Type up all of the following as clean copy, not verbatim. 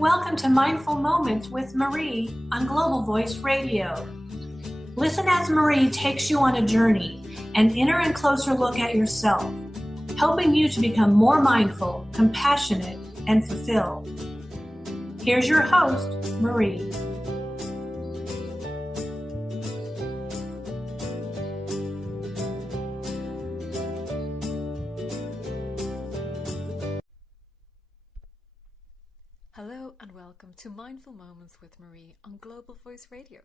Welcome to Mindful Moments with Maree on Global Voice Radio. Listen as Maree takes you on a journey, an inner and closer look at yourself, helping you to become more mindful, compassionate, and fulfilled. Here's your host, Maree. Hello and welcome to Mindful Moments with Maree on Global Voice Radio,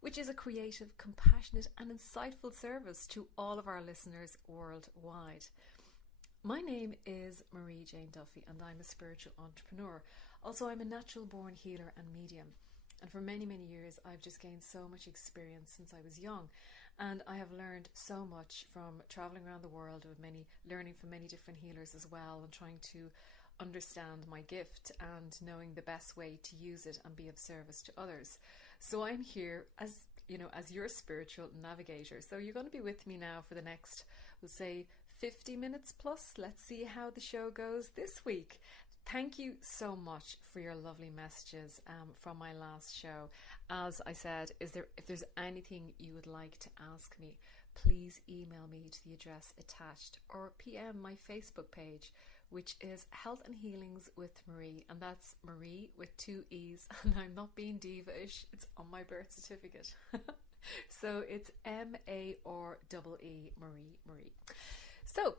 which is a creative, compassionate and insightful service to all of our listeners worldwide. My name is Maree Jane Duffy and I'm a spiritual entrepreneur. Also, I'm a natural born healer and medium. And for many, many years, I've just gained so much experience since I was young. And I have learned so much from traveling around the world with learning from many different healers as well, and trying to understand my gift and knowing the best way to use it and be of service to others. So I'm here as your spiritual navigator. So you're going to be with me now for the next, we'll say, 50 minutes plus. Let's see how the show goes this week. Thank you so much for your lovely messages from my last show. As I said, if there's anything you would like to ask me, please email me to the address attached or PM my Facebook page, which is Health and Healings with Maree, and that's Maree with 2 E's, and I'm not being diva-ish, it's on my birth certificate. So it's M-A-R-E-E, Maree. So,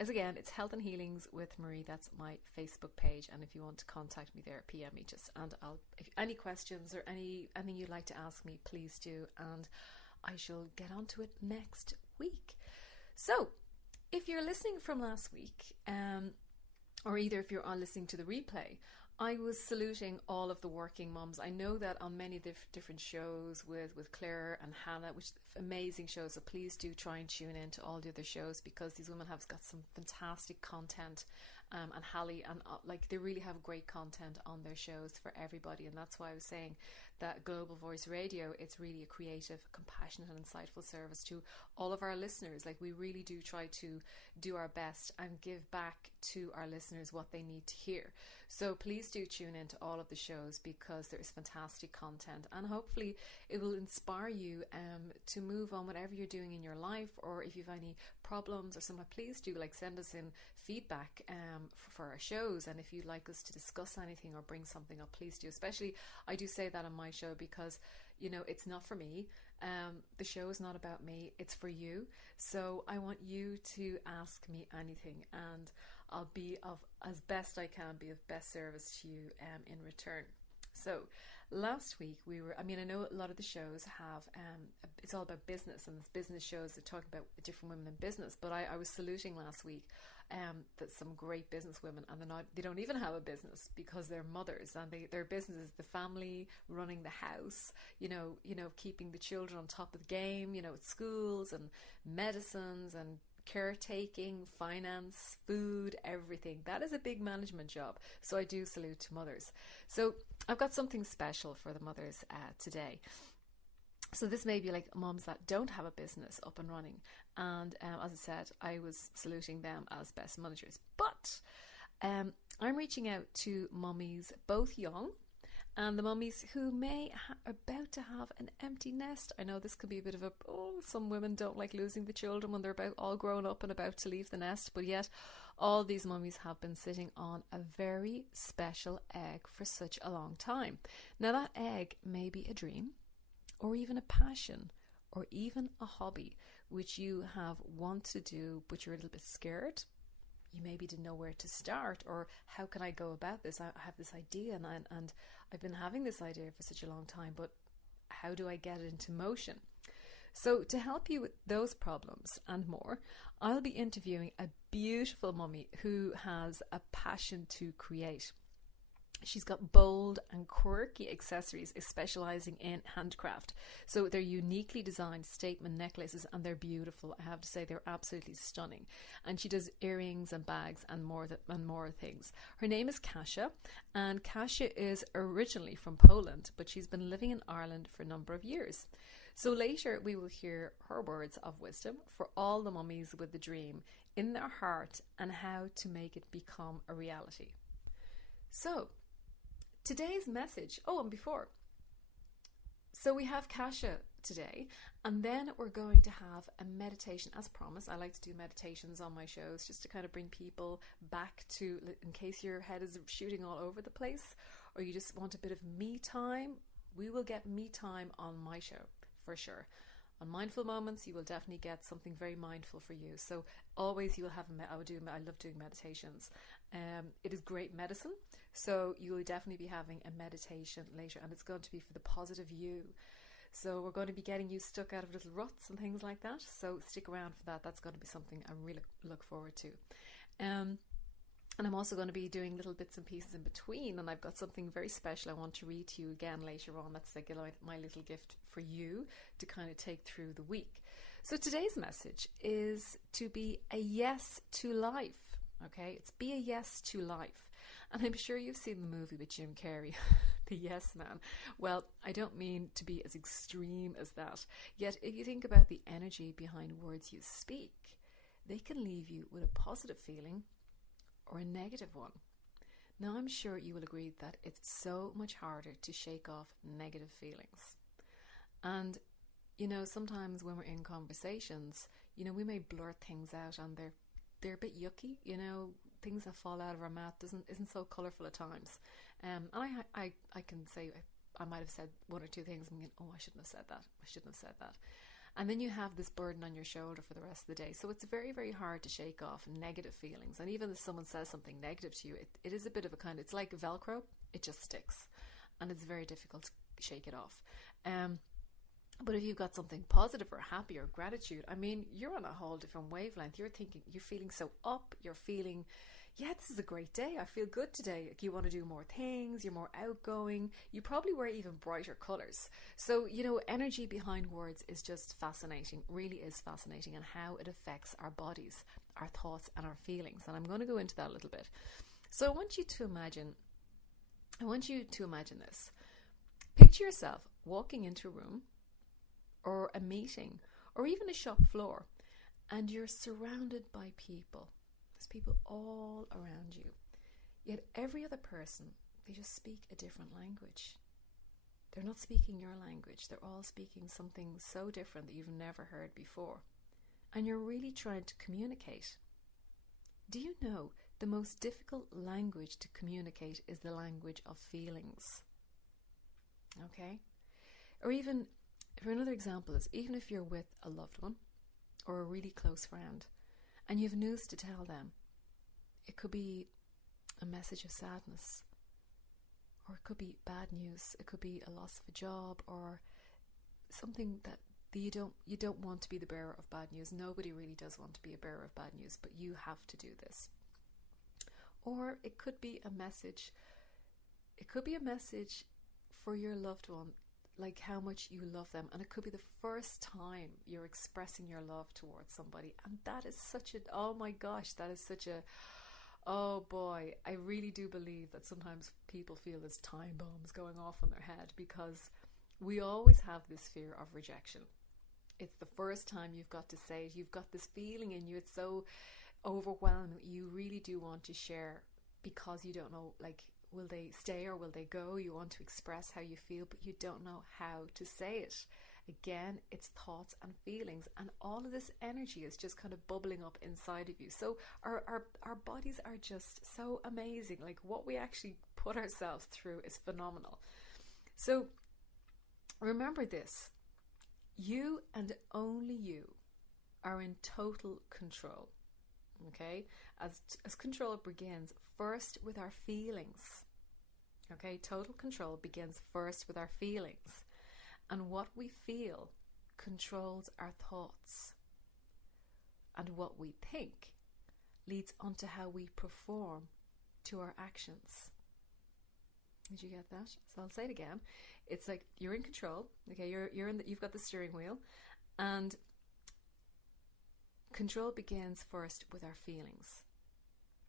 as again, it's Health and Healings with Maree, that's my Facebook page, and if you want to contact me there, PM me and if any questions or anything you'd like to ask me, please do, and I shall get onto it next week. So, if you're listening from last week, or either if you're listening to the replay, I was saluting all of the working mums. I know that on many different shows with Claire and Hannah, which are amazing shows, so please do try and tune in to all the other shows, because these women have got some fantastic content, and Hallie, and they really have great content on their shows for everybody. And that's why I was saying that Global Voice Radio, it's really a creative, compassionate and insightful service to all of our listeners. Like, we really do try to do our best and give back to our listeners what they need to hear. So please do tune in to all of the shows, because there is fantastic content, and hopefully it will inspire you to move on whatever you're doing in your life, or if you've any problems or something, please do send us in feedback for our shows. And if you'd like us to discuss anything or bring something up, please do. Especially, I do say that on my show, because it's not for me. The show is not about me, it's for you. So I want you to ask me anything, and I'll be as best I can be of best service to you in return. So last week I know a lot of the shows have, it's all about business, and it's business shows that talk about different women in business, but I was saluting last week that some great business women, and they don't even have a business, because they're mothers, and their business is the family, running the house, keeping the children on top of the game, at schools and medicines and caretaking, finance, food, everything. That is a big management job. So I do salute to mothers. So I've got something special for the mothers today. So this may be like moms that don't have a business up and running. And as I said, I was saluting them as best managers. But I'm reaching out to mummies, both young, and the mummies who may about to have an empty nest. I know this could be a bit of some women don't like losing the children when they're about all grown up and about to leave the nest, but yet all these mummies have been sitting on a very special egg for such a long time. Now that egg may be a dream, or even a passion, or even a hobby which you have wanted to do, but you're a little bit scared. You maybe didn't know where to start, or how can I go about this? I have this idea, and I've been having this idea for such a long time, but how do I get it into motion? So to help you with those problems and more, I'll be interviewing a beautiful mummy who has a passion to create. She's got bold and quirky accessories, specializing in handcraft. So they're uniquely designed statement necklaces, and they're beautiful. I have to say, they're absolutely stunning. And she does earrings and bags and more things. Her name is Kasia, and Kasia is originally from Poland, but she's been living in Ireland for a number of years. So later we will hear her words of wisdom for all the mummies with the dream in their heart, and how to make it become a reality. So today's message, and before, so we have Kasia today, and then we're going to have a meditation. As promised, I like to do meditations on my shows just to kind of bring people back to, in case your head is shooting all over the place, or you just want a bit of me time. We will get me time on my show for sure. On Mindful Moments, you will definitely get something very mindful for you. So always you will have, I love doing meditations. It is great medicine. So you will definitely be having a meditation later, and it's going to be for the positive you. So we're going to be getting you stuck out of little ruts and things like that. So stick around for that. That's going to be something I really look forward to. And I'm also going to be doing little bits and pieces in between, and I've got something very special I want to read to you again later on. That's like my little gift for you to kind of take through the week. So today's message is to be a yes to life. Okay, it's be a yes to life. And I'm sure you've seen the movie with Jim Carrey, The Yes Man. Well, I don't mean to be as extreme as that. Yet if you think about the energy behind words you speak, they can leave you with a positive feeling or a negative one. Now, I'm sure you will agree that it's so much harder to shake off negative feelings. And, sometimes when we're in conversations, we may blurt things out and they're a bit yucky, things that fall out of our mouth isn't so colourful at times. And I can say I might have said one or two things and I shouldn't have said that. And then you have this burden on your shoulder for the rest of the day. So it's very, very hard to shake off negative feelings. And even if someone says something negative to you, it is a bit of it's like Velcro. It just sticks. And it's very difficult to shake it off. But if you've got something positive or happy or gratitude, you're on a whole different wavelength. You're feeling so up. You're feeling, this is a great day. I feel good today. Like, you want to do more things. You're more outgoing. You probably wear even brighter colors. So, energy behind words is just fascinating, really is fascinating, and how it affects our bodies, our thoughts, and our feelings. And I'm going to go into that a little bit. So I want you to imagine this. Picture yourself walking into a room or a meeting or even a shop floor, and you're surrounded by people. There's people all around you. Yet every other person, they just speak a different language. They're not speaking your language. They're all speaking something so different that you've never heard before. And you're really trying to communicate. Do you know the most difficult language to communicate is the language of feelings? Okay? Or even, for another example is, even if you're with a loved one or a really close friend and you have news to tell them, it could be a message of sadness, or it could be bad news. It could be a loss of a job, or something that you don't want to be the bearer of bad news. Nobody really does want to be a bearer of bad news, but you have to do this. Or it could be a message. It could be a message for your loved one, like how much you love them, and it could be the first time you're expressing your love towards somebody, and that is such oh boy, I really do believe that sometimes people feel there's time bombs going off in their head, because we always have this fear of rejection. It's the first time you've got to say it. You've got this feeling in you. It's so overwhelming. You really do want to share, because you don't know, like, will they stay or will they go? You want to express how you feel, but you don't know how to say it. Again, it's thoughts and feelings, and all of this energy is just kind of bubbling up inside of you. So our bodies are just so amazing. Like, what we actually put ourselves through is phenomenal. So remember this: you and only you are in total control. Okay, as control begins first with our feelings. Okay, total control begins first with our feelings. And what we feel controls our thoughts. And what we think leads on to how we perform to our actions. Did you get that? So I'll say it again. It's like you're in control. Okay, you've got the steering wheel, and control begins first with our feelings.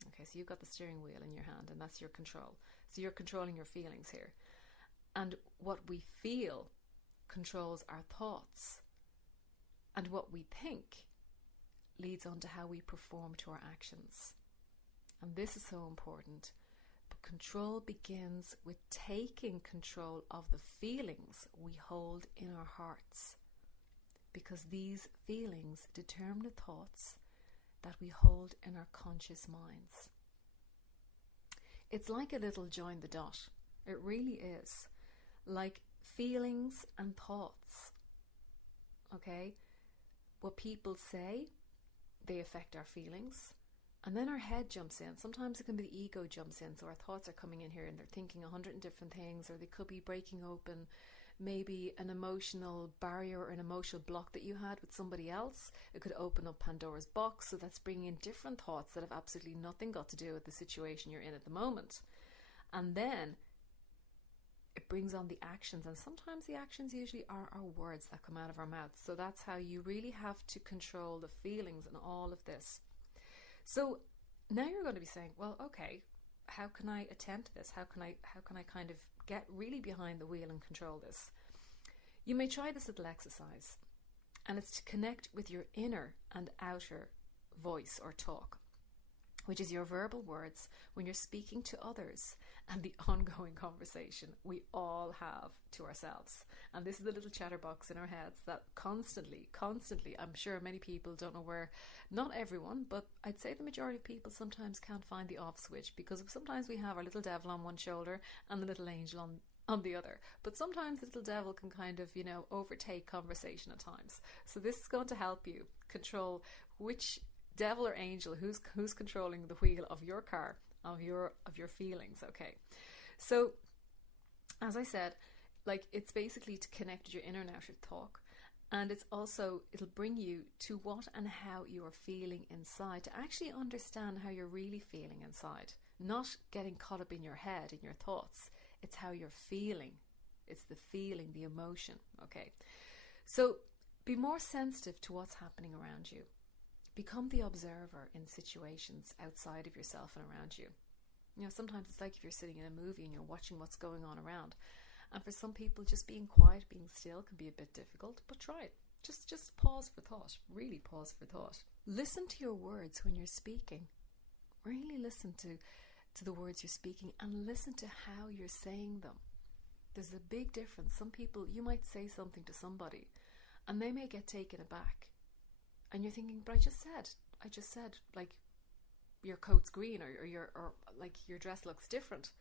Okay, so you've got the steering wheel in your hand, and that's your control. So you're controlling your feelings here. And what we feel controls our thoughts, and what we think leads on to how we perform to our actions. And this is so important, control begins with taking control of the feelings we hold in our hearts, because these feelings determine the thoughts that we hold in our conscious minds. It's like a little join the dot. It really is. Like feelings and thoughts. Okay? What people say, they affect our feelings. And then our head jumps in. Sometimes it can be the ego jumps in. So our thoughts are coming in here and they're thinking 100 different things, or they could be breaking open maybe an emotional barrier or an emotional block that you had with somebody else. It could open up Pandora's box. So that's bringing in different thoughts that have absolutely nothing got to do with the situation you're in at the moment. And then it brings on the actions. And sometimes the actions usually are our words that come out of our mouths. So that's how you really have to control the feelings and all of this. So now you're going to be saying, well, okay, how can I attend to this? How can I kind of get really behind the wheel and control this? You may try this little exercise, and it's to connect with your inner and outer voice or talk, which is your verbal words when you're speaking to others and the ongoing conversation we all have to ourselves. And this is the little chatterbox in our heads that constantly, I'm sure many people don't know where, not everyone, but I'd say the majority of people sometimes can't find the off switch, because sometimes we have our little devil on one shoulder and the little angel on the other. But sometimes the little devil can kind of, overtake conversation at times. So this is going to help you control which devil or angel, who's controlling the wheel of your car, of your feelings. Okay, so as I said, like, it's basically to connect with your inner and outer talk, and it'll bring you to what and how you are feeling inside, to actually understand how you're really feeling inside, not getting caught up in your head, in your thoughts. It's how you're feeling. It's the feeling, the emotion. Okay, so be more sensitive to what's happening around you. Become the observer in situations outside of yourself and around you. Sometimes it's like if you're sitting in a movie and you're watching what's going on around. And for some people, just being quiet, being still can be a bit difficult, but try it. Just pause for thought. Really pause for thought. Listen to your words when you're speaking. Really listen to the words you're speaking, and listen to how you're saying them. There's a big difference. Some people, you might say something to somebody and they may get taken aback. And you're thinking, but I just said, like, your coat's green, or your dress looks different.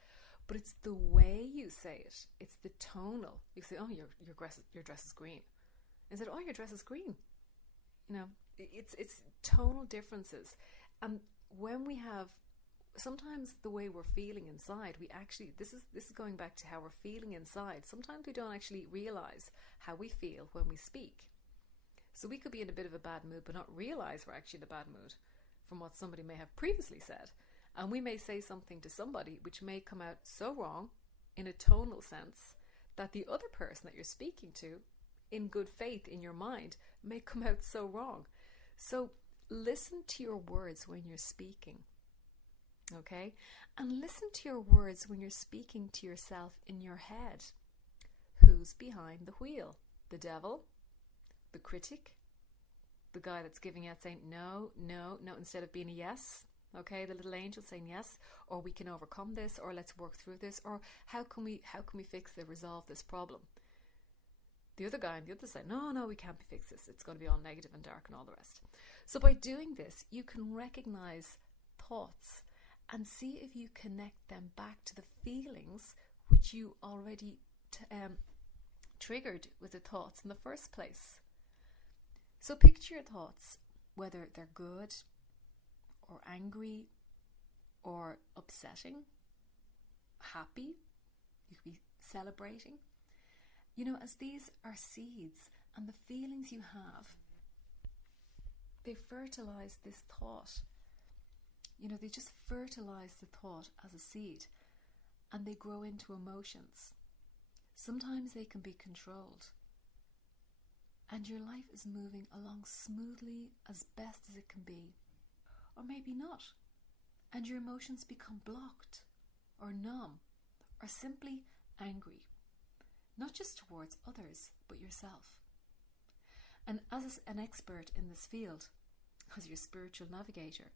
But it's the way you say it. It's the tonal. You say, oh, your dress is green. Instead, oh, your dress is green. It's tonal differences. And when we have, sometimes the way we're feeling inside, we actually, this is going back to how we're feeling inside. Sometimes we don't actually realize how we feel when we speak. So we could be in a bit of a bad mood, but not realize we're actually in a bad mood from what somebody may have previously said. And we may say something to somebody which may come out so wrong in a tonal sense that the other person that you're speaking to, in good faith in your mind, may come out so wrong. So listen to your words when you're speaking. Okay? And listen to your words when you're speaking to yourself in your head. Who's behind the wheel? The devil? The critic, the guy that's giving out saying no, instead of being a yes. Okay, the little angel saying yes, or we can overcome this, or let's work through this, or how can we resolve this problem? The other guy on the other side, no, we can't fix this. It's going to be all negative and dark and all the rest. So by doing this, you can recognize thoughts and see if you connect them back to the feelings which you already triggered with the thoughts in the first place. So picture your thoughts, whether they're good or angry or upsetting, happy, you could be celebrating. As these are seeds, and the feelings you have, they fertilize this thought. They just fertilize the thought as a seed, and they grow into emotions. Sometimes they can be controlled. And your life is moving along smoothly as best as it can be. Or maybe not. And your emotions become blocked, or numb, or simply angry. Not just towards others, but yourself. And as an expert in this field, as your spiritual navigator,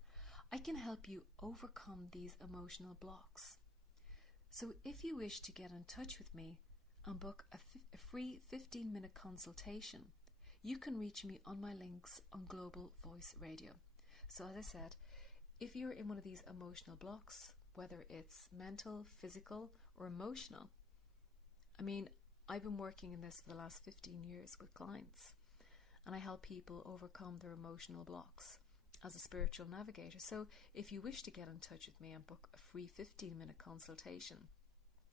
I can help you overcome these emotional blocks. So if you wish to get in touch with me and book a free 15-minute consultation, you can reach me on my links on Global Voice Radio. So as I said, if you're in one of these emotional blocks, whether it's mental, physical or emotional, I mean, I've been working in this for the last 15 years with clients, and I help people overcome their emotional blocks as a spiritual navigator. So if you wish to get in touch with me and book a free 15-minute consultation,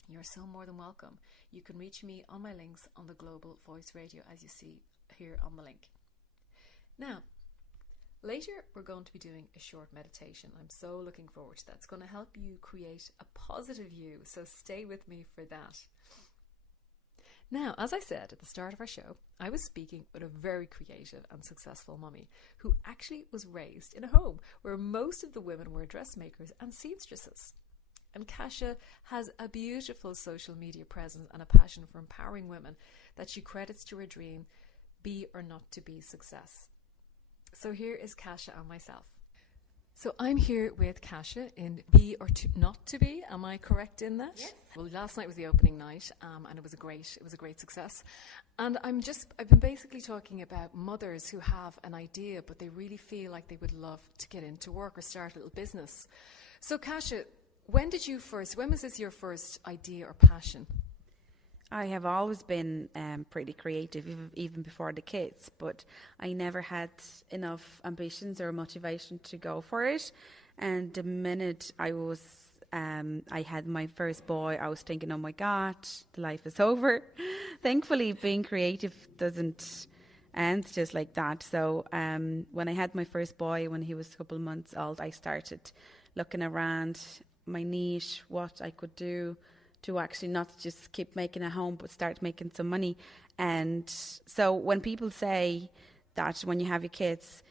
you're so more than welcome. You can reach me on my links on the Global Voice Radio, as you see here on the link. Now, later we're going to be doing a short meditation. I'm so looking forward to that. It's going to help you create a positive you, so stay with me for that. Now, as I said at the start of our show, I was speaking with a very creative and successful mummy who actually was raised in a home where most of the women were dressmakers and seamstresses. And Kasia has a beautiful social media presence and a passion for empowering women that she credits to her dream, be or not to be success. So here is Kasia and myself. So I'm here with Kasia in Be or Not to Be. Am I correct in that? Yes. Well, last night was the opening night, and it was a great success. And I've been basically talking about mothers who have an idea, but they really feel like they would love to get into work or start a little business. So Kasia, when was this your first idea or passion? I have always been pretty creative, even before the kids, but I never had enough ambitions or motivation to go for it. And the minute I had my first boy, I was thinking, oh my God, the life is over. Thankfully, being creative doesn't end just like that. So when I had my first boy, when he was a couple of months old, I started looking around my niche, what I could do to actually not just keep making a home, but start making some money. And so when people say that when you have your kids,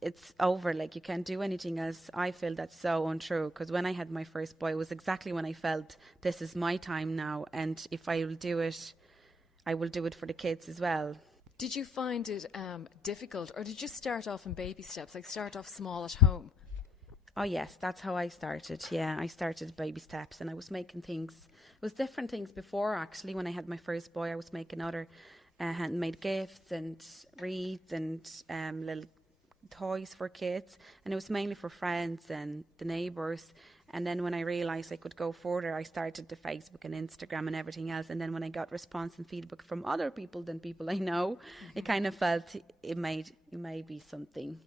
it's over, like you can't do anything else, I feel that's so untrue. Because when I had my first boy, it was exactly when I felt this is my time now. And if I will do it, I will do it for the kids as well. Did you find it difficult, or did you start off in baby steps, like start off small at home? Oh yes, that's how I started. Yeah, I started baby steps, and I was making things. It was different things before, actually. When I had my first boy, I was making other handmade gifts and wreaths and little toys for kids, and it was mainly for friends and the neighbours. And then when I realised I could go further, I started the Facebook and Instagram and everything else. And then when I got response and feedback from other people than people I know, it kind of felt it may be something.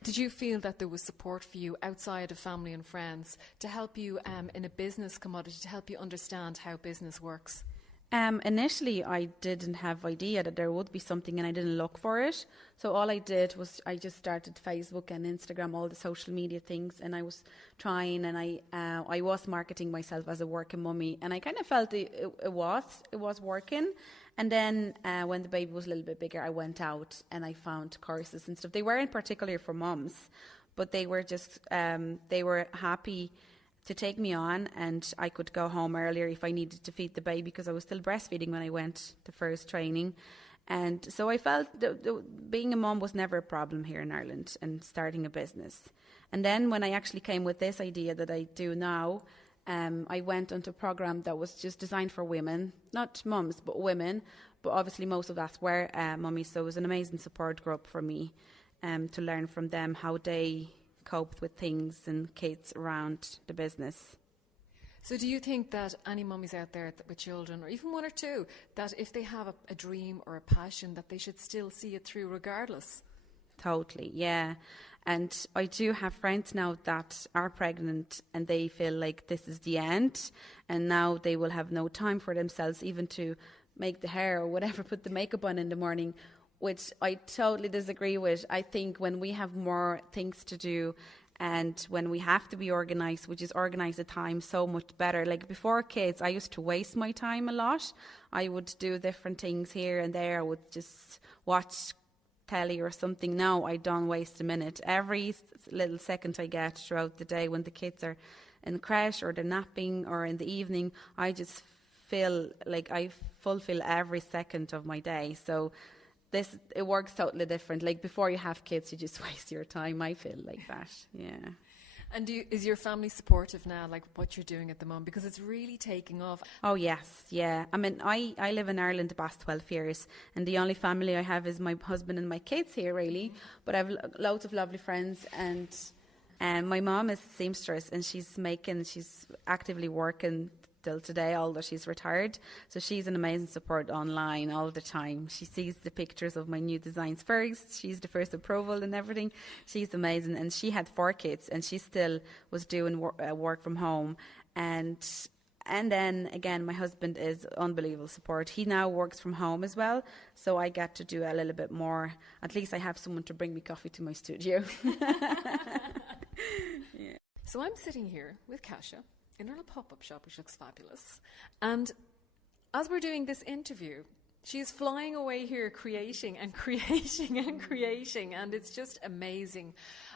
Did you feel that there was support for you outside of family and friends to help you in a business commodity, to help you understand how business works? Initially, I didn't have idea that there would be something, and I didn't look for it. So all I did was I just started Facebook and Instagram, all the social media things, and I was trying, and I was marketing myself as a working mummy, and I kind of felt it was working. And then when the baby was a little bit bigger, I went out and I found courses and stuff. They weren't particularly for mums, but they were just they were happy to take me on, and I could go home earlier if I needed to feed the baby, because I was still breastfeeding when I went to first training. And so I felt being a mum was never a problem here in Ireland, and starting a business. And then when I actually came with this idea that I do now, I went onto a program that was just designed for women, not mums, but women. But obviously most of us were mummies, so it was an amazing support group for me to learn from them how they coped with things and kids around the business. So do you think that any mummies out there with children, or even one or two, that if they have a dream or a passion, that they should still see it through regardless? Totally, yeah. And I do have friends now that are pregnant and they feel like this is the end, and now they will have no time for themselves, even to make the hair or whatever, put the makeup on in the morning, which I totally disagree with. I think when we have more things to do and when we have to be organised, which is organise the time so much better. Like before kids, I used to waste my time a lot. I would do different things here and there. I would just watch telly or something. Now I don't waste a minute. Every little second I get throughout the day when the kids are in the creche or they're napping or in the evening, I just feel like I fulfill every second of my day. So it works totally different. Like before you have kids, you just waste your time. I feel like that, yeah. And is your family supportive now, like what you're doing at the moment? Because it's really taking off. Oh, yes, yeah. I mean, I live in Ireland the past 12 years, and the only family I have is my husband and my kids here, really. But I have loads of lovely friends, and my mom is a seamstress, and she's actively working till today, although she's retired. So she's an amazing support online all the time. She sees the pictures of my new designs first. She's the first approval and everything. She's amazing. And she had 4 kids, and she still was doing work from home. And then again, my husband is unbelievable support. He now works from home as well, so I get to do a little bit more. At least I have someone to bring me coffee to my studio. Yeah. So I'm sitting here with Kasia in her little pop-up shop, which looks fabulous. And as we're doing this interview, she's flying away here creating and creating and creating, and it's just amazing.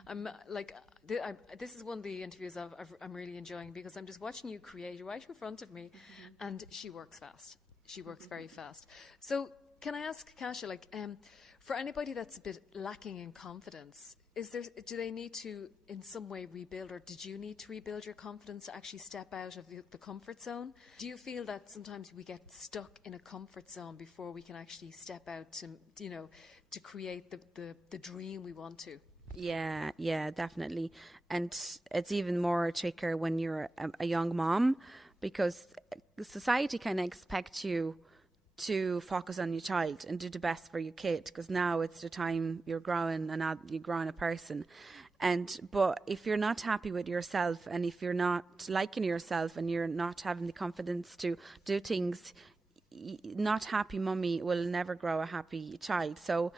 I'm like, this is one of the interviews I'm really enjoying, because I'm just watching you create right in front of me, and she works fast. She works very fast. So can I ask Kasia, like, for anybody that's a bit lacking in confidence, do they need to in some way rebuild, or did you need to rebuild your confidence to actually step out of the comfort zone? Do you feel that sometimes we get stuck in a comfort zone before we can actually step out to create the dream we want to? Yeah, definitely. And it's even more trickier when you're a young mom, because society kind of expects you to focus on your child and do the best for your kid, because now it's the time you're growing a person. But if you're not happy with yourself, and if you're not liking yourself, and you're not having the confidence to do things, not happy mummy will never grow a happy child. So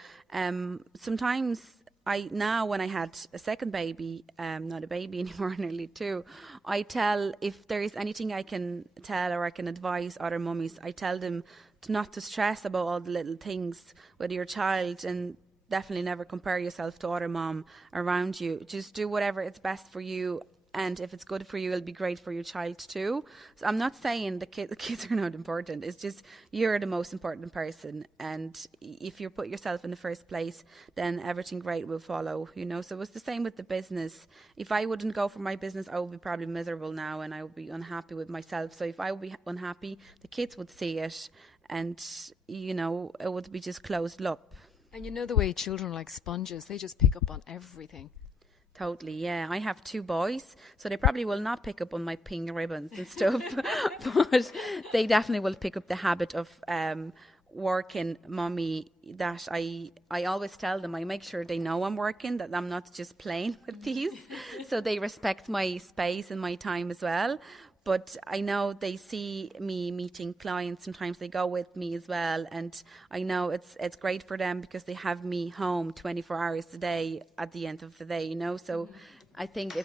sometimes when I had a second baby, not a baby anymore, nearly 2, I tell, if there is anything I can tell or I can advise other mummies, I tell them not to stress about all the little things with your child, and definitely never compare yourself to other mom around you. Just do whatever is best for you, and if it's good for you, it'll be great for your child too. So I'm not saying the kids are not important. It's just you're the most important person, and if you put yourself in the first place, then everything great will follow. So it's the same with the business. If I wouldn't go for my business, I would be probably miserable now, and I would be unhappy with myself. So if I would be unhappy, the kids would see it, and it would be just closed up. And the way children are like sponges, they just pick up on everything. Totally, yeah. I have 2 boys, so they probably will not pick up on my pink ribbons and stuff, but they definitely will pick up the habit of working mummy, that I always tell them, I make sure they know I'm working, that I'm not just playing with these, so they respect my space and my time as well. But I know they see me meeting clients. Sometimes they go with me as well. And I know it's great for them, because they have me home 24 hours a day at the end of the day, So I think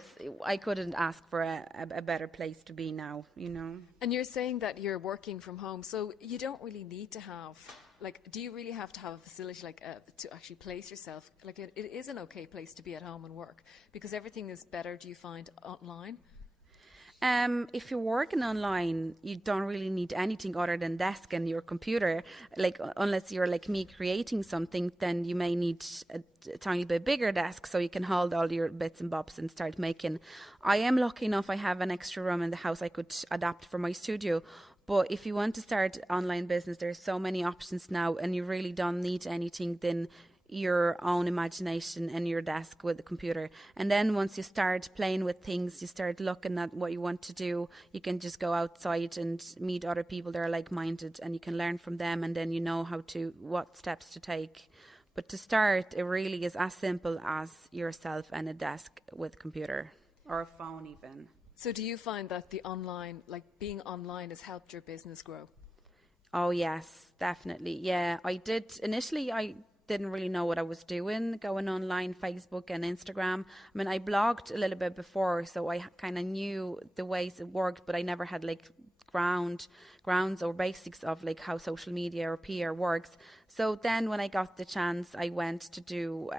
I couldn't ask for a better place to be now, And you're saying that you're working from home, so you don't really need to have, do you really have to have a facility to actually place yourself? It is an okay place to be at home and work, because everything is better, do you find, online? If you're working online, you don't really need anything other than desk and your computer. Unless you're like me creating something, then you may need a tiny bit bigger desk so you can hold all your bits and bobs and start making. I am lucky enough I have an extra room in the house I could adapt for my studio. But if you want to start online business, there's so many options now, and you really don't need anything than your own imagination and your desk with the computer. And then once you start playing with things, you start looking at what you want to do, you can just go outside and meet other people that are like-minded, and you can learn from them, and then you know what steps to take. But to start, it really is as simple as yourself and a desk with a computer or a phone even. So do you find that being online has helped your business grow? Oh yes, definitely. Yeah, I did. Initially, I didn't really know what I was doing, going online, Facebook and Instagram. I mean, I blogged a little bit before, so I kind of knew the ways it worked, but I never had grounds or basics of how social media or PR works. So then when I got the chance, I went to do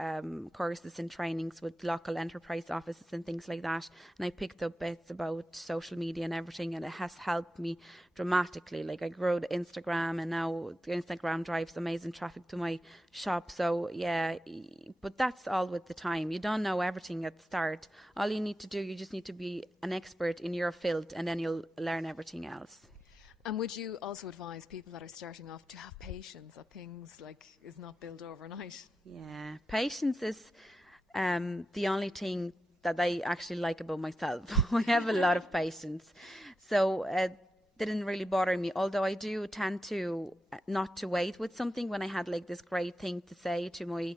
courses and trainings with local enterprise offices and things like that. And I picked up bits about social media and everything, and it has helped me dramatically. Like, I grew the Instagram, and now the Instagram drives amazing traffic to my shop. So yeah, but that's all with the time. You don't know everything at the start. All you need to do, you just need to be an expert in your field, and then you'll learn everything else. And would you also advise people that are starting off to have patience, that things like is not built overnight? Yeah, patience is the only thing that I actually like about myself. I have a lot of patience, so didn't really bother me. Although I do tend to not to wait with something. When I had like this great thing to say to my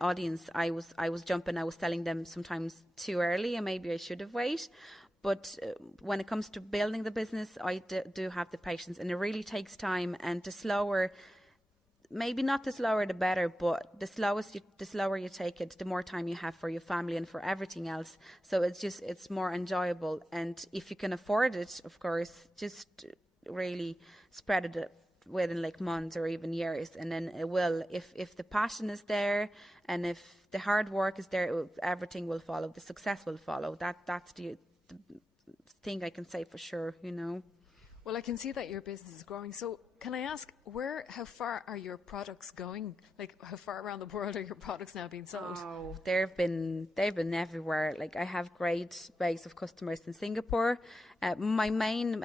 audience, I was jumping. I was telling them sometimes too early, and maybe I should have waited. But when it comes to building the business, I do have the patience, and it really takes time. And the slower, maybe not the slower the better, but the slower you take it, the more time you have for your family and for everything else. So it's more enjoyable. And if you can afford it, of course, just really spread it within like months or even years, and then it will. If the passion is there, and if the hard work is there, everything will follow. The success will follow. That's the thing I can say for sure, you know. Well, I can see that your business is growing. So can I ask, how far are your products going? Like, how far around the world are your products now being sold? Oh, they've been everywhere. Like, I have great base of customers in Singapore. My main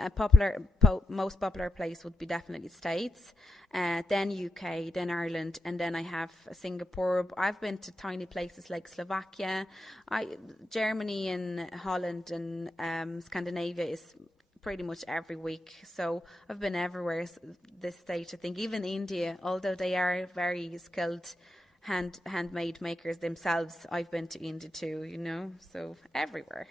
most popular place would be definitely States, then UK, then Ireland, and then I have Singapore. I've been to tiny places like Slovakia, Germany and Holland, and Scandinavia is pretty much every week. So I've been everywhere this stage. I think even India, although they are very skilled handmade makers themselves, I've been to India too, you know, so everywhere.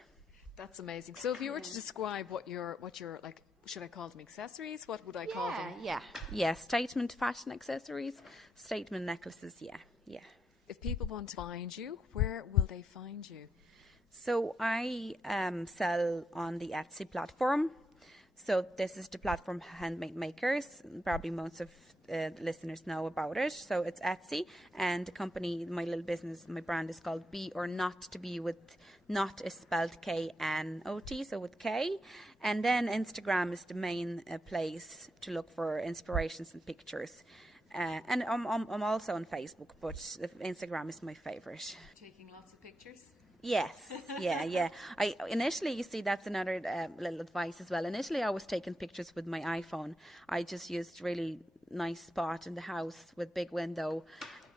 That's amazing. So if you were to describe what your like, should I call them accessories? What would I call them? Yeah, statement fashion accessories, statement necklaces, yeah. If people want to find you, where will they find you? So I sell on the Etsy platform. So this is the platform Handmade Makers. Probably most of the listeners know about it. So it's Etsy, and the company, my little business, my brand is called Be or Not to Be, with not is spelled K-N-O-T, so with K. And then Instagram is the main place to look for inspirations and pictures. And I'm also on Facebook, but Instagram is my favorite. Taking lots of pictures? Yes, yeah. I initially, you see, that's another little advice as well. Initially, I was taking pictures with my iPhone. I just used really nice spot in the house with big window,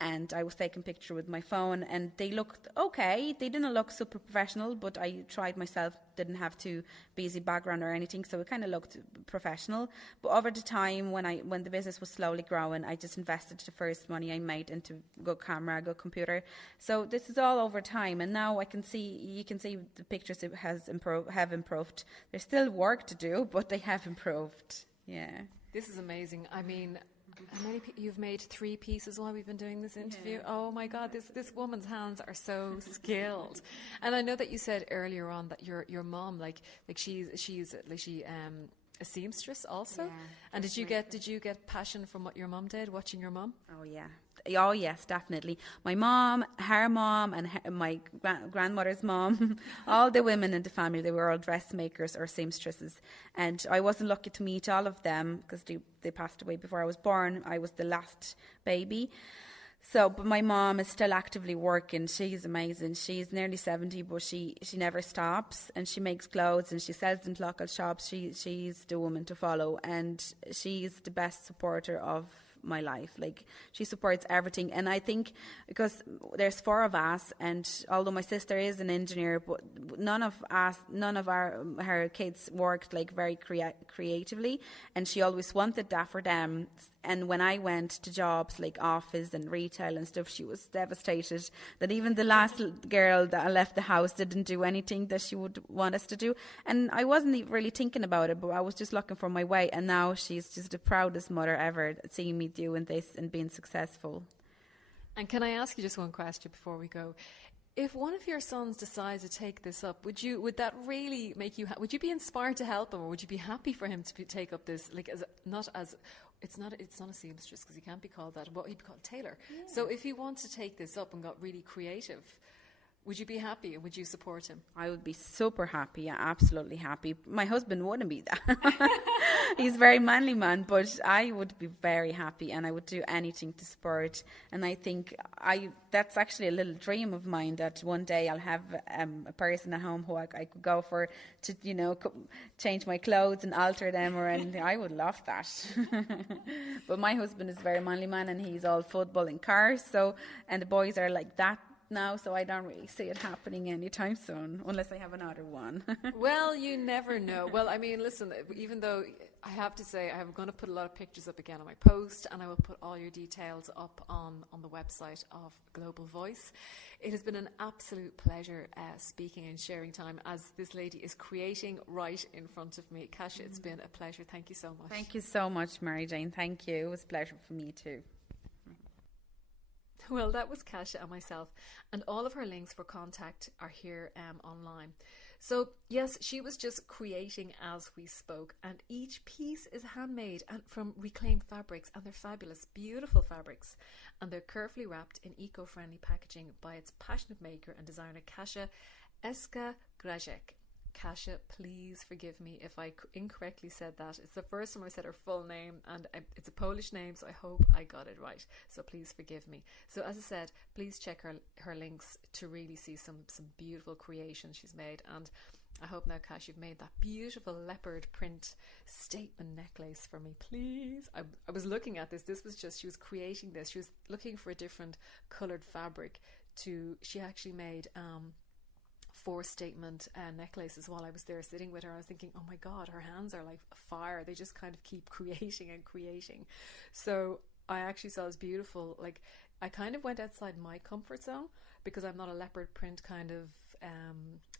and I was taking picture with my phone, and they looked okay. They didn't look super professional, but I tried myself. Didn't have too busy background or anything, so it kind of looked professional. But over the time, when the business was slowly growing, I just invested the first money I made into good camera, good computer. So this is all over time, and now you can see the pictures have improved. There's still work to do, but they have improved. Yeah. This is amazing. I mean, you've made 3 pieces while we've been doing this interview. Yeah. Oh my God, this woman's hands are so skilled. And I know that you said earlier on that your mom, like she's a seamstress also. Yeah, and did you get passion from what your mom did, watching your mom? Oh yeah. Oh yes, definitely. My mom, her mom, and my grandmother's mom, all the women in the family, they were all dressmakers or seamstresses. And I wasn't lucky to meet all of them because they passed away before I was born. I was the last baby. So, but my mom is still actively working. She's amazing. She's nearly 70, but she never stops, and she makes clothes and she sells them to local shops. She's the woman to follow, and she's the best supporter of my life. Like, she supports everything. And I think because there's 4 of us, and although my sister is an engineer, but none of her kids worked like very creatively, and she always wanted that for them. And when I went to jobs like office and retail and stuff, she was devastated that even the last girl that left the house didn't do anything that she would want us to do. And I wasn't really thinking about it, but I was just looking for my way. And now she's just the proudest mother ever, seeing me doing this and being successful. And can I ask you just one question before we go? If one of your sons decides to take this up, would that really make you? Would you be inspired to help him, or would you be happy for him to take up this, like, not as it's not a seamstress, because you can't be called that. What you'd be called tailor. Yeah. So if he wants to take this up and got really creative, would you be happy, and would you support him? I would be super happy, yeah, absolutely happy. My husband wouldn't be that. He's a very manly man, but I would be very happy, and I would do anything to support. And I think that's actually a little dream of mine, that one day I'll have a person at home who I could go for to, change my clothes and alter them, and I would love that. But my husband is a very manly man, and he's all football and cars, and the boys are like that now, so I don't really see it happening anytime soon, unless I have another one. Well, you never know. Well, I mean, listen, even though I have to say I'm going to put a lot of pictures up again on my post, and I will put all your details up on the website of Global Voice. It has been an absolute pleasure speaking and sharing time as this lady is creating right in front of me. Kasia, it's been a pleasure. Thank you so much. Thank you so much, Maree Jane. Thank you. It was a pleasure for me too. Well, that was Kasia and myself, and all of her links for contact are here online. So yes, she was just creating as we spoke, and each piece is handmade and from reclaimed fabrics, and they're fabulous, beautiful fabrics, and they're carefully wrapped in eco-friendly packaging by its passionate maker and designer Kasia Eska-Grajek. Kasia, please forgive me if I incorrectly said that. It's the first time I said her full name, and it's a Polish name, so I hope I got it right. So please forgive me. So as I said, please check her links to really see some beautiful creations she's made. And I hope now, Kasia, you've made that beautiful leopard print statement necklace for me, please. I was looking at this. This was just, she was creating this. She was looking for a different coloured fabric she actually made 4 statement necklaces while I was there sitting with her. I was thinking, oh my God, her hands are like fire. They just kind of keep creating and creating. So I actually saw this beautiful, like, I kind of went outside my comfort zone, because I'm not a leopard print kind of,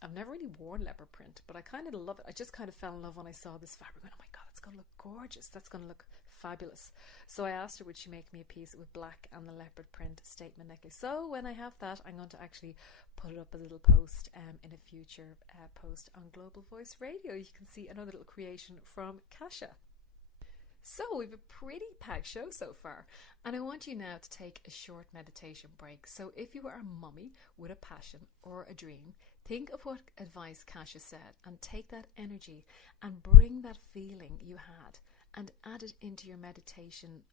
I've never really worn leopard print, but I kind of love it. I just kind of fell in love when I saw this fabric. Oh my God, it's going to look gorgeous. That's going to look fabulous. So I asked her, would she make me a piece with black and the leopard print statement necklace. So when I have that, I'm going to actually put it up a little post in a future post on Global Voice Radio. You can see another little creation from Kasia. So we've a pretty packed show so far, and I want you now to take a short meditation break. So if you are a mummy with a passion or a dream, think of what advice Kasia said and take that energy and bring that feeling you had and add it into your meditation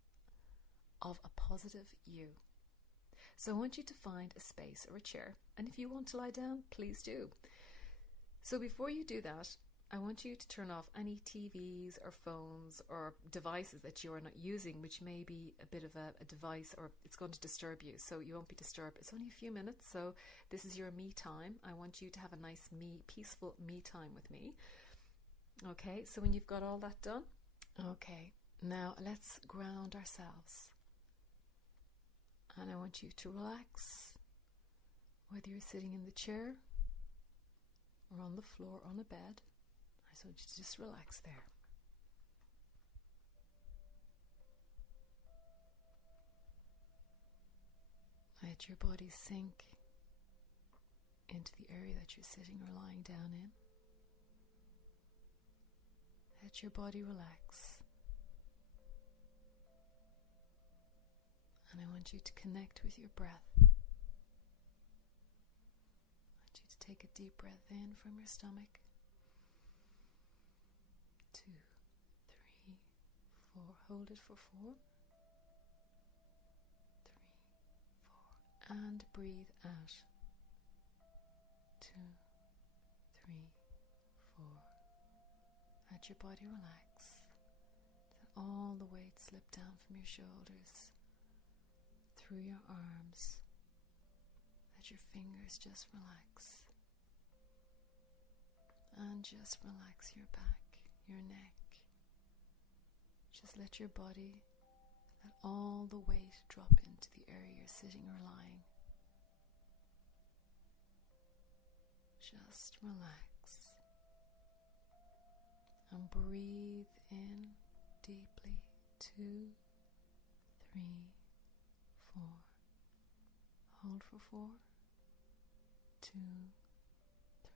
of a positive you. So I want you to find a space or a chair, and if you want to lie down, please do. So before you do that, I want you to turn off any TVs or phones or devices that you are not using, which may be a bit of a device, or it's going to disturb you, so you won't be disturbed. It's only a few minutes, so this is your me time. I want you to have a nice peaceful me time with me. Okay, so when you've got all that done, okay, now let's ground ourselves. And I want you to relax, whether you're sitting in the chair or on the floor on a bed. I just want you to just relax there. Let your body sink into the area that you're sitting or lying down in. Let your body relax. And I want you to connect with your breath. I want you to take a deep breath in from your stomach. 2, 3, 4. Hold it for 4. 3, 4. And breathe out. 2, 3, 4. Let your body relax. Let all the weight slip down from your shoulders, through your arms. Let your fingers just relax. And just relax your back, your neck. Just let your body, let all the weight drop into the area you're sitting or lying. Just relax. And breathe in deeply. 2, 3, 4. Hold for 4. 2,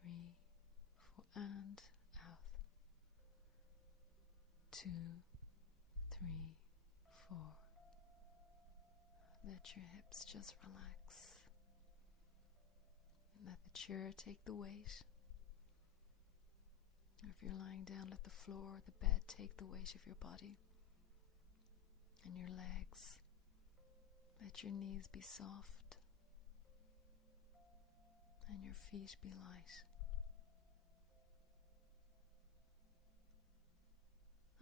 3, 4. And out. 2, 3, 4. Let your hips just relax. Let the chair take the weight. Or if you're lying down, let the floor or the bed take the weight of your body. And your legs. Let your knees be soft. And your feet be light.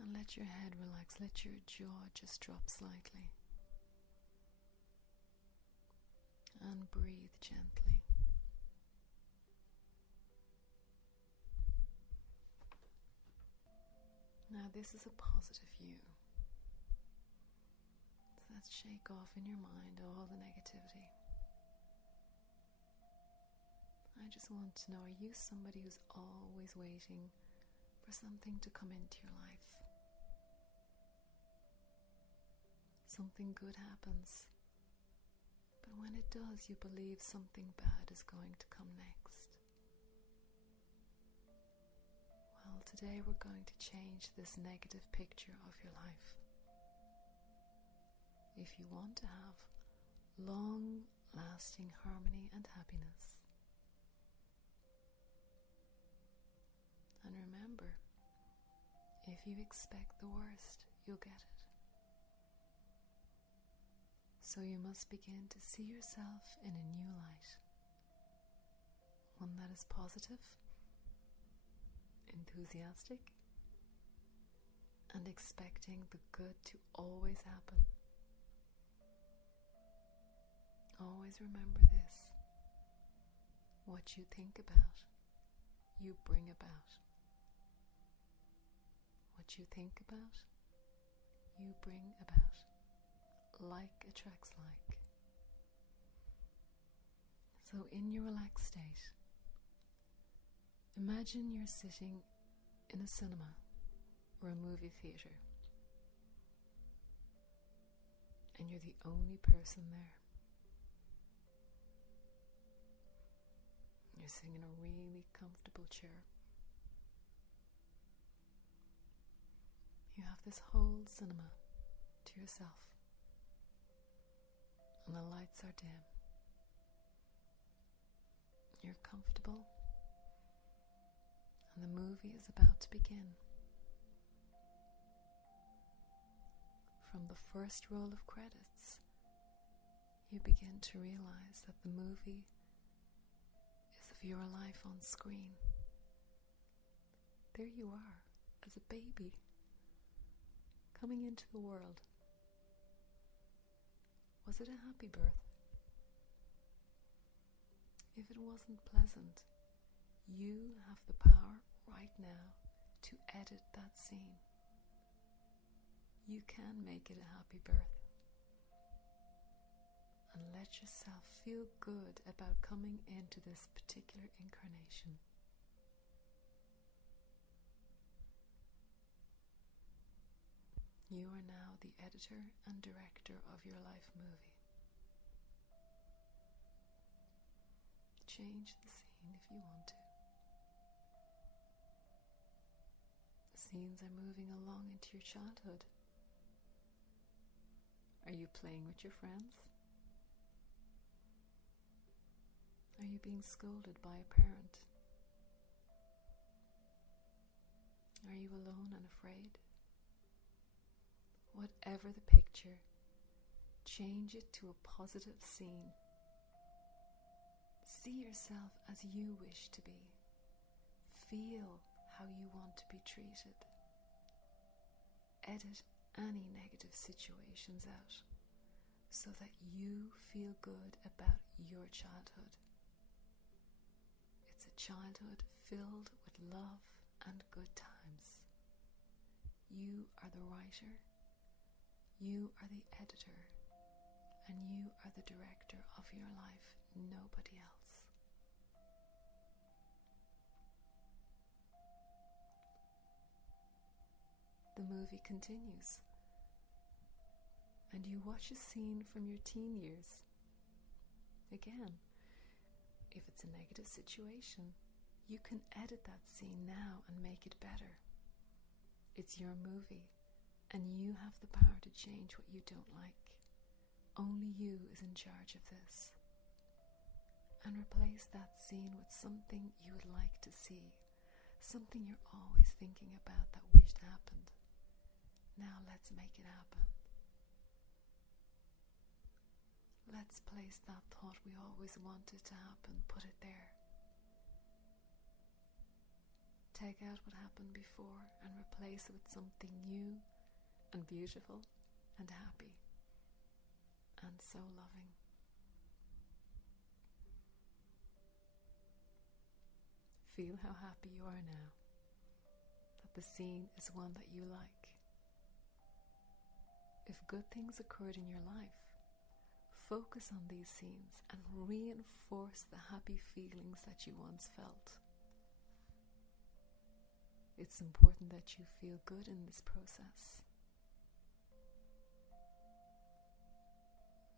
And let your head relax. Let your jaw just drop slightly. And breathe gently. Now this is a positive you. So let's shake off in your mind all the negativity. I just want to know, are you somebody who's always waiting for something to come into your life? Something good happens, but when it does, you believe something bad is going to come next. Well, today we're going to change this negative picture of your life. If you want to have long-lasting harmony and happiness, and remember, if you expect the worst, you'll get it. So you must begin to see yourself in a new light. One that is positive, enthusiastic, and expecting the good to always happen. Always remember this. What you think about, you bring about. What you think about, you bring about. Like attracts like. So in your relaxed state, imagine you're sitting in a cinema or a movie theatre, and you're the only person there. You're sitting in a really comfortable chair. You have this whole cinema to yourself. And the lights are dim. You're comfortable, and the movie is about to begin. From the first roll of credits, you begin to realize that the movie is of your life on screen. There you are, as a baby, coming into the world. Was it a happy birth? If it wasn't pleasant, you have the power right now to edit that scene. You can make it a happy birth. And let yourself feel good about coming into this particular incarnation. You are now the editor and director of your life movie. Change the scene if you want to. The scenes are moving along into your childhood. Are you playing with your friends? Are you being scolded by a parent? Are you alone and afraid? Whatever the picture, change it to a positive scene. See yourself as you wish to be. Feel how you want to be treated. Edit any negative situations out so that you feel good about your childhood. It's a childhood filled with love and good times. You are the writer. You are the editor, and you are the director of your life, nobody else. The movie continues, and you watch a scene from your teen years. Again, if it's a negative situation, you can edit that scene now and make it better. It's your movie. And you have the power to change what you don't like. Only you is in charge of this. And replace that scene with something you would like to see, something you're always thinking about that wished happened. Now let's make it happen. Let's place that thought we always wanted to happen, put it there. Take out what happened before and replace it with something new and beautiful and happy and so loving. Feel how happy you are now, that the scene is one that you like. If good things occurred in your life, focus on these scenes and reinforce the happy feelings that you once felt. It's important that you feel good in this process.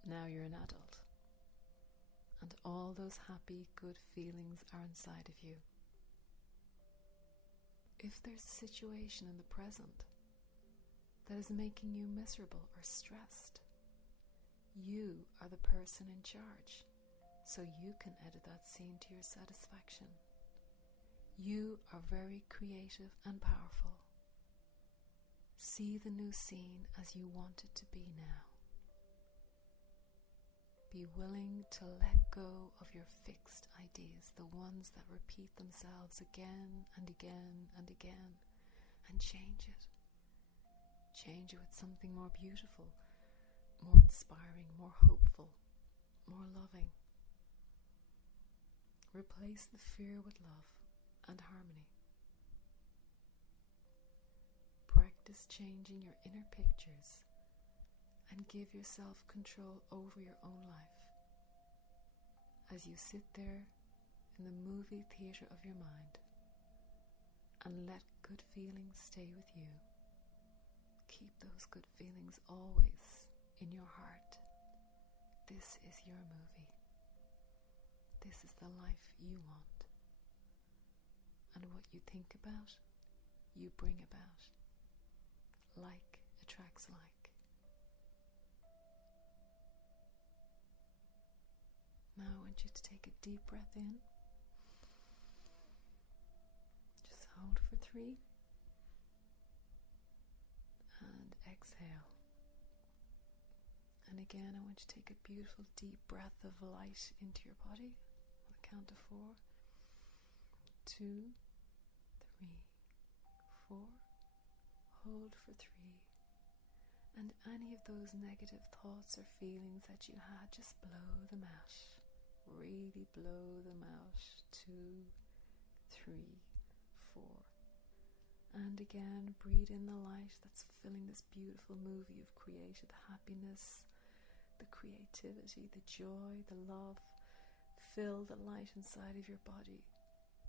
Now you're an adult, and all those happy, good feelings are inside of you. If there's a situation in the present that is making you miserable or stressed, you are the person in charge, so you can edit that scene to your satisfaction. You are very creative and powerful. See the new scene as you want it to be now. Be willing to let go of your fixed ideas, the ones that repeat themselves again and again and again, and change it. Change it with something more beautiful, more inspiring, more hopeful, more loving. Replace the fear with love and harmony. Practice changing your inner pictures and give yourself control over your own life. As you sit there in the movie theatre of your mind and let good feelings stay with you, keep those good feelings always in your heart. This is your movie. This is the life you want. And what you think about, you bring about. Like attracts like. Now I want you to take a deep breath in. Just hold for 3. And exhale. And again, I want you to take a beautiful deep breath of light into your body. On the count of 4. 2, 3, 4. Hold for 3. And any of those negative thoughts or feelings that you had, just blow them out. Really blow them out. 2, 3, 4. And again, breathe in the light that's filling this beautiful movie you've created. The happiness, the creativity, the joy, the love. Fill the light inside of your body.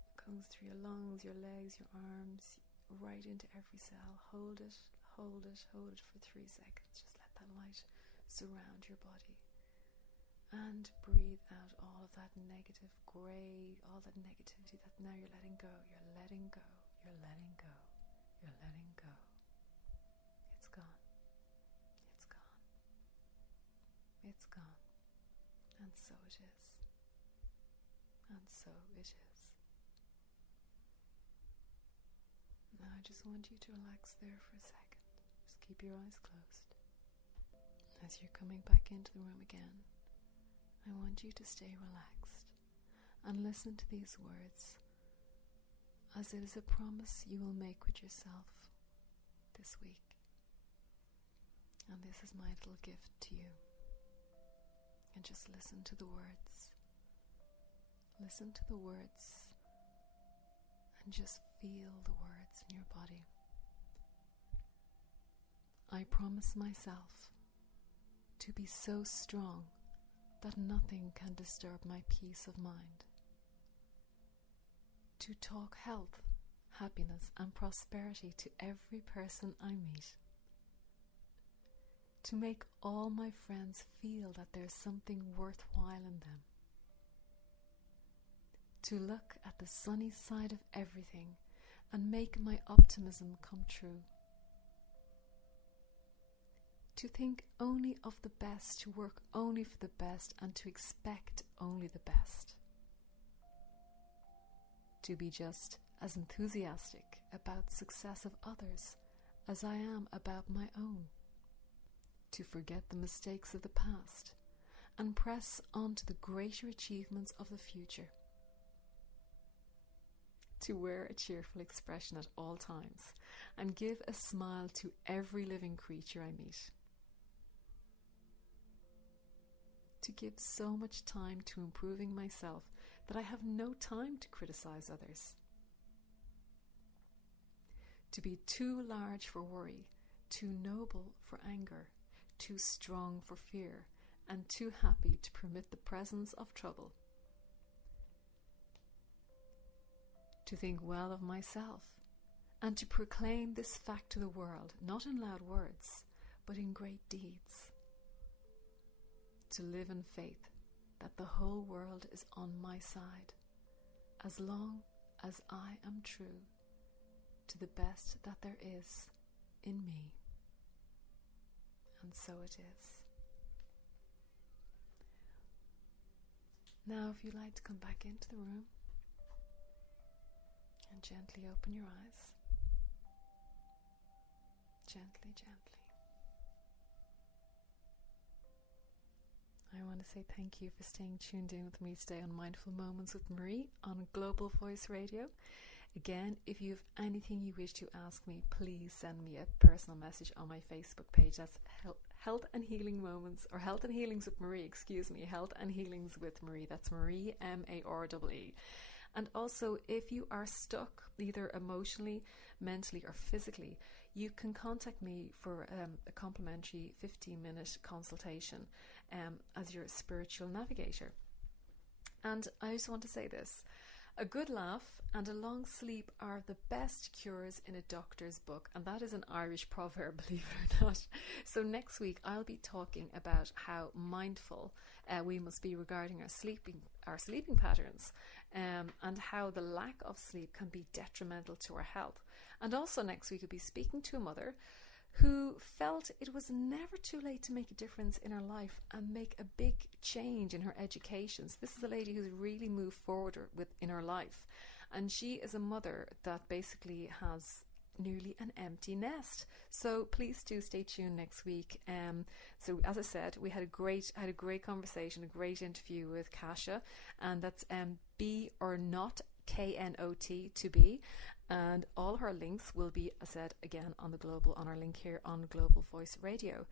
It goes through your lungs, your legs, your arms, right into every cell. Hold it, hold it, hold it for 3 seconds. Just let that light surround your body. And breathe out all of that negative grey, all that negativity that now you're letting go. You're letting go. You're letting go. You're letting go. It's gone. It's gone. It's gone. And so it is. And so it is. Now I just want you to relax there for a second. Just keep your eyes closed. As you're coming back into the room again, I want you to stay relaxed and listen to these words as it is a promise you will make with yourself this week. And this is my little gift to you. And just listen to the words. Listen to the words and just feel the words in your body. I promise myself to be so strong that nothing can disturb my peace of mind. To talk health, happiness and prosperity to every person I meet. To make all my friends feel that there's something worthwhile in them. To look at the sunny side of everything and make my optimism come true. to think only of the best, to work only for the best, and to expect only the best. To be just as enthusiastic about the success of others as I am about my own. To forget the mistakes of the past and press on to the greater achievements of the future. To wear a cheerful expression at all times and give a smile to every living creature I meet. To give so much time to improving myself that I have no time to criticize others. To be too large for worry, too noble for anger, too strong for fear, and too happy to permit the presence of trouble. To think well of myself, and to proclaim this fact to the world, not in loud words, but in great deeds. To live in faith that the whole world is on my side, as long as I am true to the best that there is in me. And so it is. Now, if you'd like to come back into the room and gently open your eyes. Gently, gently. I want to say thank you for staying tuned in with me today on Mindful Moments with Maree on Global Voice Radio. Again, if you have anything you wish to ask me, please send me a personal message on my Facebook page. That's Health and Healing Moments, or Health and Healings with Maree, Health and Healings with Maree. That's Maree, M-A-R-E-E. And also, if you are stuck, either emotionally, mentally, or physically, you can contact me for a complimentary 15-minute consultation as your spiritual navigator. And I just want to say this. A good laugh and a long sleep are the best cures in a doctor's book, and that is an Irish proverb, believe it or not. So next week I'll be talking about how mindful we must be regarding our sleeping patterns, and how the lack of sleep can be detrimental to our health. And also next week I'll be speaking to a mother who felt it was never too late to make a difference in her life and make a big change in her education. So this is a lady who's really moved forward in her life, and she is a mother that basically has nearly an empty nest. So please do stay tuned next week. So as I said, we had a great conversation, a great interview with Kasia, and that's Be or Not, KNOT, to be. And all her links will be, as I said, again on our link here on Global Voice Radio.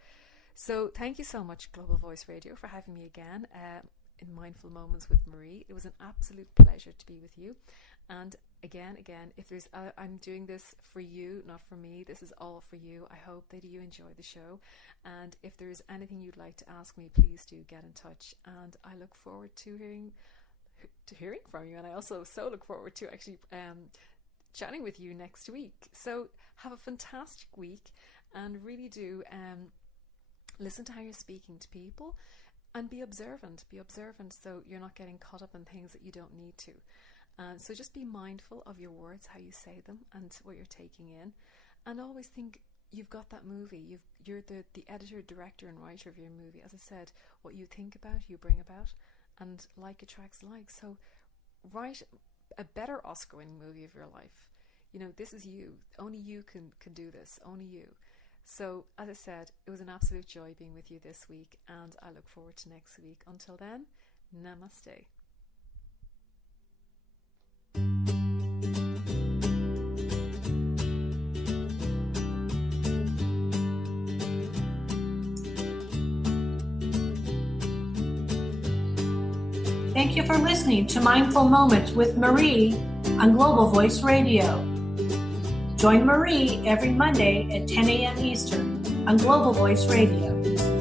So thank you so much, Global Voice Radio, for having me again in Mindful Moments with Maree. It was an absolute pleasure to be with you. And again, if there's, I'm doing this for you, not for me. This is all for you. I hope that you enjoy the show. And if there's anything you'd like to ask me, please do get in touch. And I look forward to hearing from you. And I also so look forward to actually chatting with you next week. So have a fantastic week, and really do listen to how you're speaking to people, and be observant so you're not getting caught up in things that you don't need to. So just be mindful of your words, how you say them, and what you're taking in, and always think you've got that movie. You're the editor, director, and writer of your movie. As I said, what you think about, you bring about, and like attracts like. So write a better Oscar-winning movie of your life. You know, this is you. Only you can do this. Only you. So, as I said, it was an absolute joy being with you this week, and I look forward to next week. Until then, namaste. Thank you for listening to Mindful Moments with Maree on Global Voice Radio. Join Maree every Monday at 10 a.m. Eastern on Global Voice Radio.